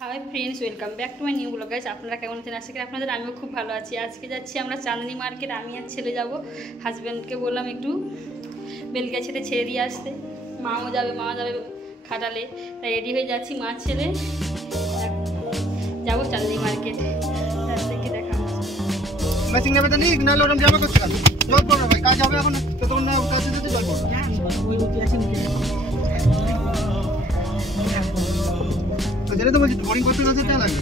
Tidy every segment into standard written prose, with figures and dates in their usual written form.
Hi friends, welcome back to my new blog guys. আপনারা কেমন আছেন? আজকে আপনাদের আমিও খুব ভালো আছি। আজকে যাচ্ছি আমরা চাঁদনি মার্কেট, আমি আর ছেলে যাব। হাজব্যান্ডকে বললাম একটু বেলকা ছেড়ে ছেড়ে দিয়ে আসতে। মাও যাবে খাটালে, তাই রেডি হয়ে যাচ্ছি মা ছেলে যাবো চাঁদনি মার্কেট। রাস্তায় দেখা ম্যাচিং নেবে তো নি না লোরম জামা করতে গেল জল পড়বে ভাই, কাজ হবে এখন ততক্ষণ না উঠাতে দিতে জল পড়বে না ওই উঠে আসে তো যেটা তো বলছি বোরিং করতে গেছে তা লাগে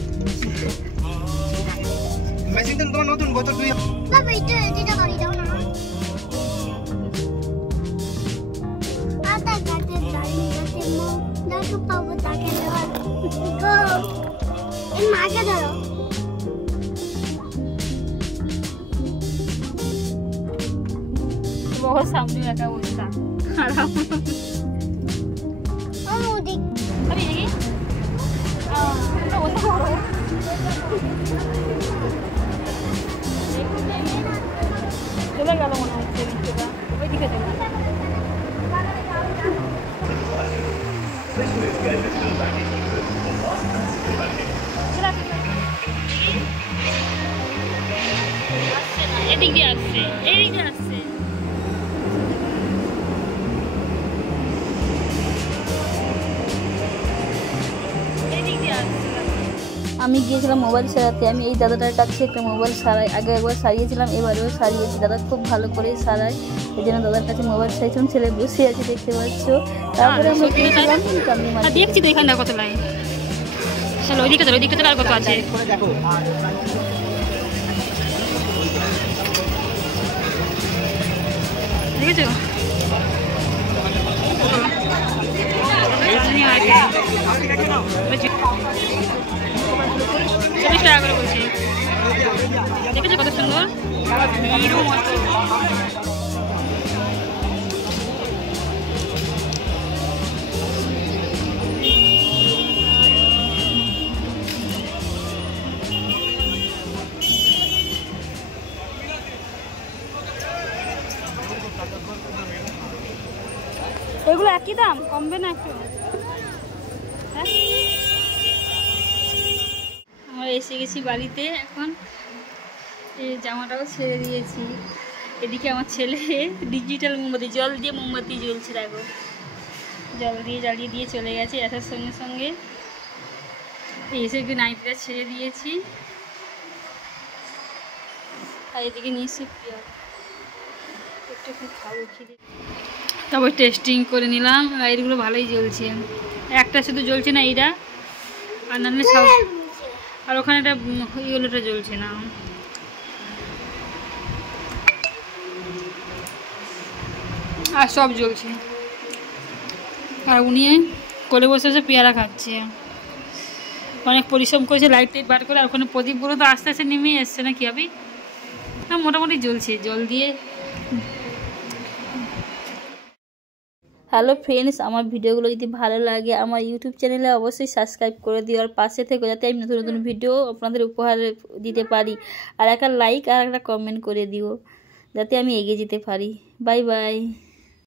ম্যাচিং তো তোমার নতুন বোতল দুই বাবা এটা বাড়ি দাও না আটা কাটে দাঁড়িয়ে মো দাঁড়ু পাবো তাকে দেওয়া গো এই মাকে ধরো बहुत सामने रखा उसका अभी देखिए चले गया मना হচ্ছে ওই দিকে যাবে এদিক দিয়ে আসছে আমি গিয়েছিলাম মোবাইল সারাতে। আমি এই দাদাটার কাছে একটা মোবাইল সারাই, আগে একবার সারিয়েছিলাম, এবারেও সারিয়েছি। দাদা খুব ভালো করে সারায়, এই জন্য দাদার কাছে মোবাইল সারিয়েছিলাম। ছেলে বসে আছে দেখতে পাচ্ছ। তারপরে আমরা গিয়েছিলাম চাঁদনি মার্কেট। দেখছি তো এখানে কত লাইন, চলো ওই দিকটা আর কত আছে দেখো। দেখেছো চল্লিশ টাকা করে বলছি। দেখেছো কত সুন্দর হিরো মতো। এগুলো একই দাম, কমবে না একটু? হ্যাঁ, আমরা এসে গেছি বাড়িতে। এখন এই জামাটাও ছেড়ে দিয়েছি। এদিকে আমার ছেলে ডিজিটাল মোমবাতি, জল দিয়ে মোমবাতি জ্বলছে, দেখো জল দিয়ে জ্বালিয়ে দিয়ে চলে গেছে। আসার সঙ্গে সঙ্গে এসে একটু নাইটটা ছেড়ে দিয়েছি। আর এদিকে নিয়েছি একটু খাবো খিদে, তারপর টেস্টিং করে নিলাম। লাইটগুলো ভালোই জ্বলছে, একটা শুধু জ্বলছে না এইটা, আর নাহলে সব, আর ওখানে একটা ইয়েলোটা জ্বলছে না। আর সব জ্বলছে। আর উনি কোলে বসে বসে পেয়ারা খাচ্ছে। অনেক পরিশ্রম করেছে লাইট টাইট বার করে। আর ওখানে প্রদীপগুলো তো আস্তে আস্তে নেমে এসছে না কি হবে, হ্যাঁ মোটামুটি জ্বলছে জল দিয়ে। হ্যালো ফ্রেন্ডস, আমার ভিডিওগুলো যদি ভালো লাগে আমার ইউটিউব চ্যানেলে অবশ্যই সাবস্ক্রাইব করে দিও, আর পাশে থেকে যাতে আমি নতুন নতুন ভিডিও আপনাদের উপহার দিতে পারি। আর একটা লাইক আর একটা কমেন্ট করে দিও যাতে আমি এগিয়ে যেতে পারি। Bye bye.